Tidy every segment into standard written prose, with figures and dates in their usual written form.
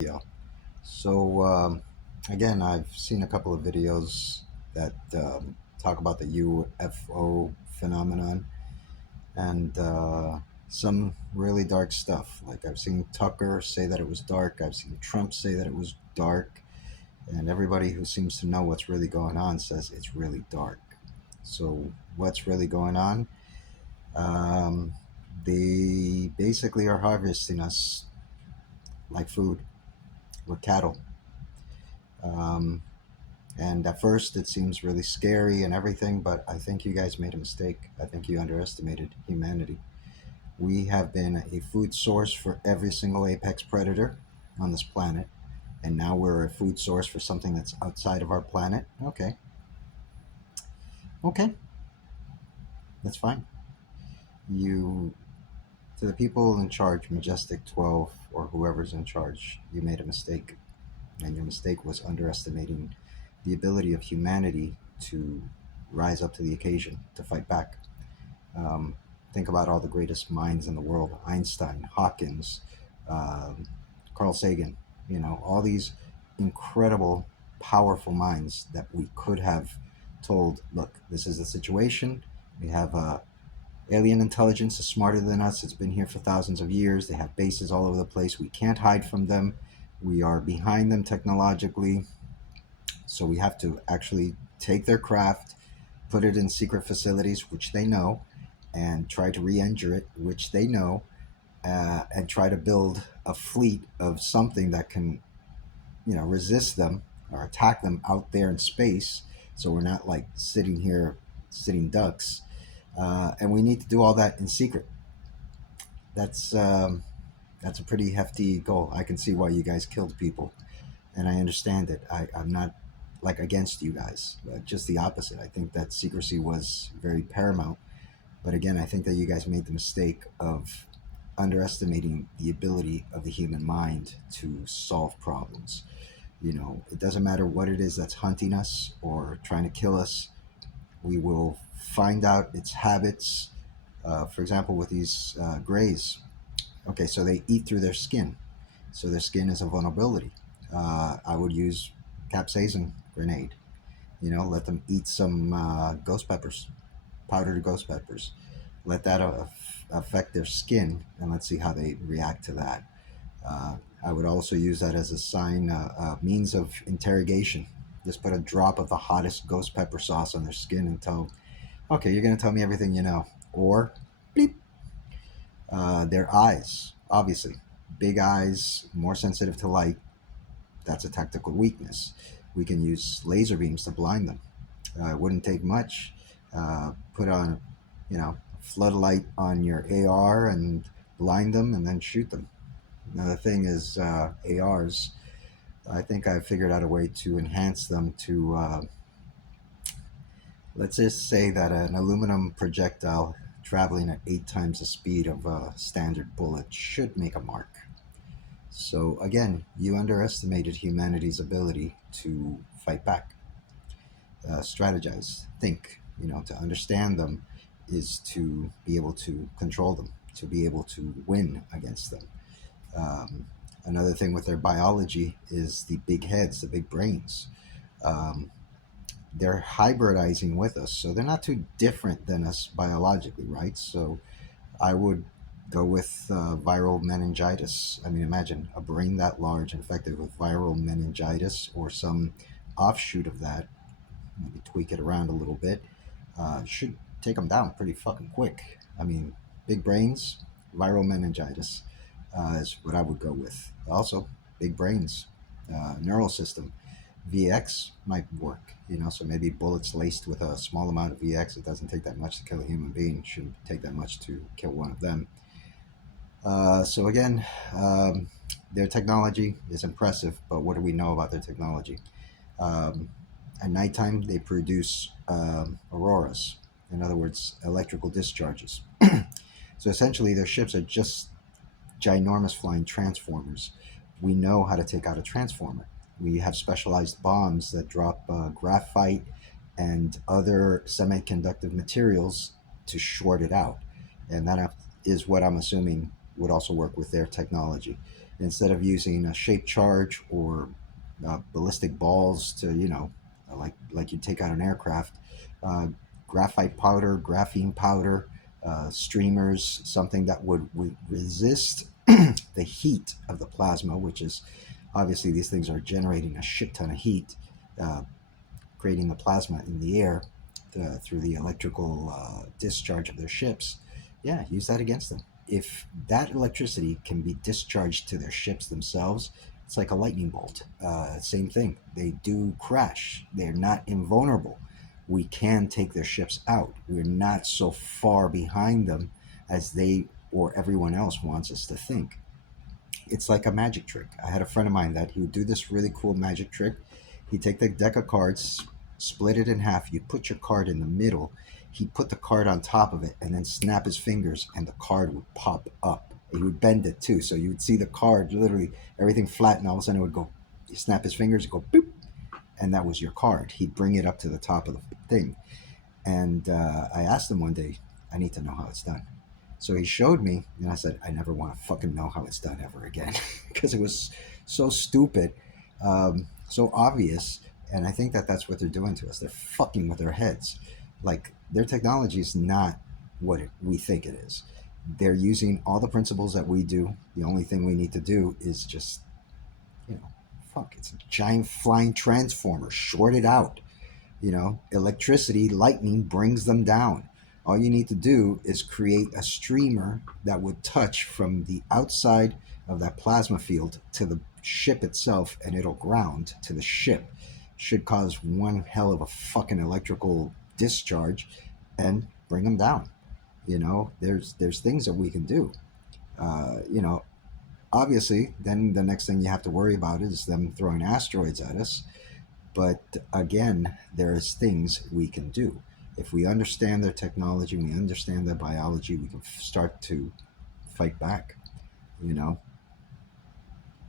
Yeah. So again, I've seen a couple of videos that talk about the UFO phenomenon and some really dark stuff. Like I've seen Tucker say that it was dark. I've seen Trump say that it was dark, and everybody who seems to know what's really going on says it's really dark. So what's really going on? Um, they basically are harvesting us like food. We're cattle. Um, And at first, it seems really scary and everything, but I think you guys made a mistake. I think you underestimated humanity. We have been a food source for every single apex predator on this planet, and now we're a food source for something that's outside of our planet. Okay, okay, that's fine. You, to the people in charge, Majestic 12 or whoever's in charge, you made a mistake, and your mistake was underestimating the ability of humanity to rise up to the occasion, to fight back. Um, think about all the greatest minds in the world: Einstein, Hawkins, um, Carl Sagan, all these incredible, powerful minds that we could have told, look, this is the situation. We have alien intelligence is smarter than us. It's been here for thousands of years. They have bases all over the place. We can't hide from them. We are behind them technologically. So we have to actually take their craft, put it in secret facilities, which they know, and try to re-injure it, which they know, and try to build a fleet of something that can, resist them or attack them out there in space. So we're not like sitting here, sitting ducks, and we need to do all that in secret. That's um, that's a pretty hefty goal. I can see why you guys killed people, and I understand it. I'm not like against you guys, just the opposite. I think that secrecy was very paramount. But again, I think that you guys made the mistake of underestimating the ability of the human mind to solve problems. It doesn't matter what it is that's hunting us or trying to kill us, we will find out its habits. For example, with these grays, okay, so they eat through their skin. So their skin is a vulnerability. I would use capsaicin grenade. Let them eat some ghost peppers, powdered ghost peppers. Let that affect their skin, and let's see how they react to that. Uh, I would also use that as a sign, means of interrogation. Just put a drop of the hottest ghost pepper sauce on their skin and tell, okay, you're going to tell me everything you know. Or, bleep, their eyes, obviously. Big eyes, more sensitive to light. That's a tactical weakness. We can use laser beams to blind them. It wouldn't take much. Put on, floodlight on your AR and blind them and then shoot them. Another thing is ARs. I think I've figured out a way to enhance them to, let's just say that an aluminum projectile traveling at 8 times the speed of a standard bullet should make a mark. So again, you underestimated humanity's ability to fight back, strategize, think. To understand them is to be able to control them, to be able to win against them. Um, Another thing with their biology is the big heads, the big brains. Um, they're hybridizing with us, so they're not too different than us biologically, right? So I would go with viral meningitis. I mean, imagine a brain that large infected with viral meningitis or some offshoot of that. Maybe tweak it around a little bit. Should take them down pretty fucking quick. I mean, big brains, viral meningitis is what I would go with. Also, big brains, neural system. VX might work, so maybe bullets laced with a small amount of VX. It doesn't take that much to kill a human being. Shouldn't take that much to kill one of them. So again, um, their technology is impressive, but what do we know about their technology? Um, at nighttime, they produce auroras, in other words, electrical discharges. So essentially, their ships are just ginormous flying transformers. We know how to take out a transformer. We have specialized bombs that drop graphite and other semiconductive materials to short it out. And that is what I'm assuming would also work with their technology. Instead of using a shape charge or ballistic balls to, like you take out an aircraft, uh, graphite powder, graphene powder, streamers, something that would resist the heat of the plasma, which is obviously these things are generating a shit ton of heat, uh, creating the plasma in the air through the electrical discharge of their ships. Yeah, use that against them. If that electricity can be discharged to their ships themselves, it's like a lightning bolt. Same thing. They do crash. They're not invulnerable. We can take their ships out. We're not so far behind them as they or everyone else wants us to think. It's like a magic trick. I had a friend of mine that he would do this really cool magic trick. He'd take the deck of cards, split it in half. You'd put your card in the middle. He'd put the card on top of it and then snap his fingers, and the card would pop up. He would bend it too. So you would see the card, literally everything flat, and all of a sudden it would go, you snap his fingers, go boop, and that was your card. He'd bring it up to the top of the thing. And I asked him one day, I need to know how it's done. So he showed me, and I said, I never want to fucking know how it's done ever again because it was so stupid, so obvious. And I think that that's what they're doing to us. They're fucking with our heads. Like, their technology is not what we think it is. They're using all the principles that we do. The only thing we need to do is just, you know, fuck, it's a giant flying transformer. Short it out. Electricity, lightning brings them down. All you need to do is create a streamer that would touch from the outside of that plasma field to the ship itself, and it'll ground to the ship. Should cause one hell of a fucking electrical discharge and bring them down. There's things that we can do. Uh, you know, Obviously, then the next thing you have to worry about is them throwing asteroids at us. But again, there's things we can do. If we understand their technology, we understand their biology, we can start to fight back, you know?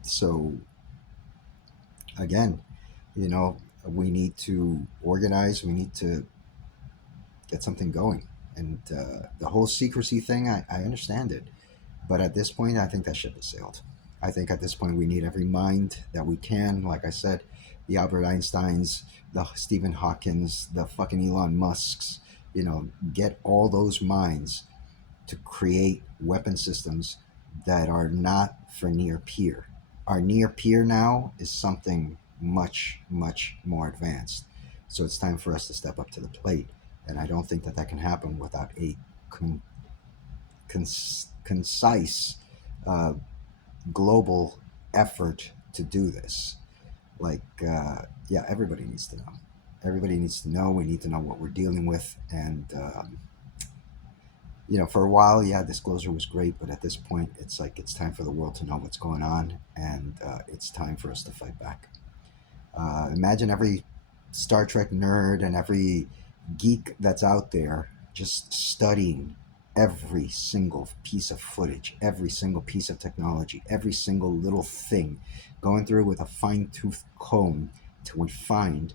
So again, we need to organize, we need to get something going. And the whole secrecy thing, I understand it. But at this point, I think that ship has sailed. I think at this point, we need every mind that we can. Like I said, the Albert Einsteins, the Stephen Hawkins, the fucking Elon Musks, get all those minds to create weapon systems that are not for near peer. Our near peer now is something much, much more advanced. So it's time for us to step up to the plate. And I don't think that that can happen without a con- concise uh, global effort to do this. Like, yeah, everybody needs to know. Everybody needs to know. We need to know what we're dealing with. And, for a while, yeah, disclosure was great. But at this point, it's like it's time for the world to know what's going on. And it's time for us to fight back. Imagine every Star Trek nerd and every geek that's out there just studying every single piece of footage, every single piece of technology, every single little thing, going through with a fine tooth comb till we find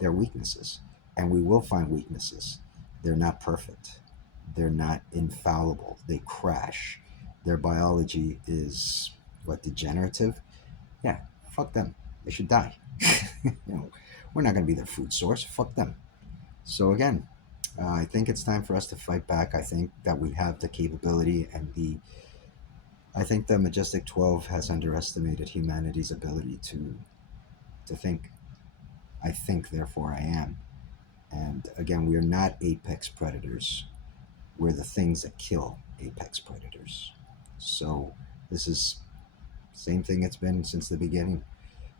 their weaknesses. And we will find weaknesses. They're not perfect, they're not infallible, they crash. Their biology is what, degenerative? Yeah, fuck them. They should die. We're not going to be their food source. Fuck them. So again, I think it's time for us to fight back. I think that we have the capability and I think the Majestic 12 has underestimated humanity's ability to think. I think, therefore I am. And again, we are not apex predators. We're the things that kill apex predators. So this is same thing it's been since the beginning.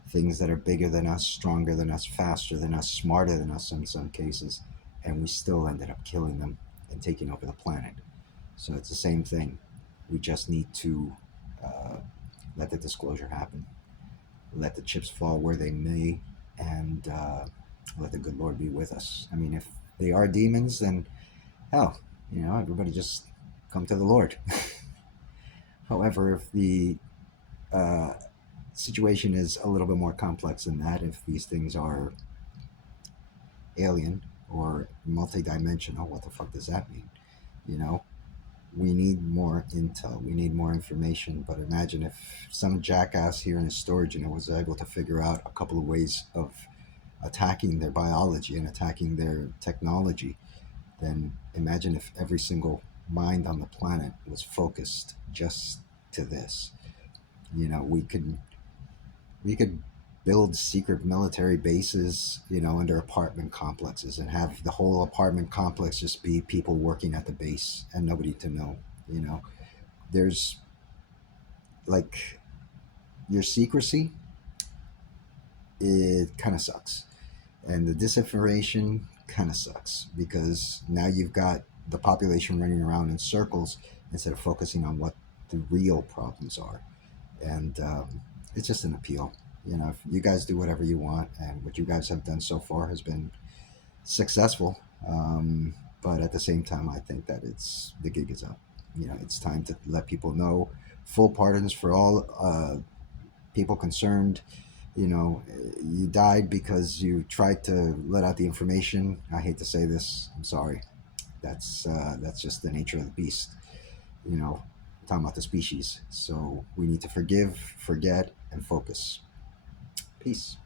Things that are bigger than us, stronger than us, faster than us, smarter than us in some cases, and we still ended up killing them and taking over the planet. So it's the same thing. We just need to uh, let the disclosure happen, let the chips fall where they may, and let the good Lord be with us. I mean, if they are demons, then hell, everybody just come to the Lord. However, if the uh, situation is a little bit more complex than that, if these things are alien or multidimensional, what the fuck does that mean? You know, we need more intel, we need more information. But imagine if some jackass here in a storage unit was able to figure out a couple of ways of attacking their biology and attacking their technology, then imagine if every single mind on the planet was focused just to this. You know, we could build secret military bases, under apartment complexes, and have the whole apartment complex just be people working at the base and nobody to know. You know, there's like your secrecy, it kind of sucks. And the disinformation kind of sucks because now you've got the population running around in circles instead of focusing on what the real problems are. And it's just an appeal. If you guys do whatever you want, and what you guys have done so far has been successful. But at the same time, I think that the gig is up. It's time to let people know. Full pardons for all people concerned. You died because you tried to let out the information. I hate to say this. I'm sorry. That's just the nature of the beast. Talking about the species. So we need to forgive, forget, and focus. Peace.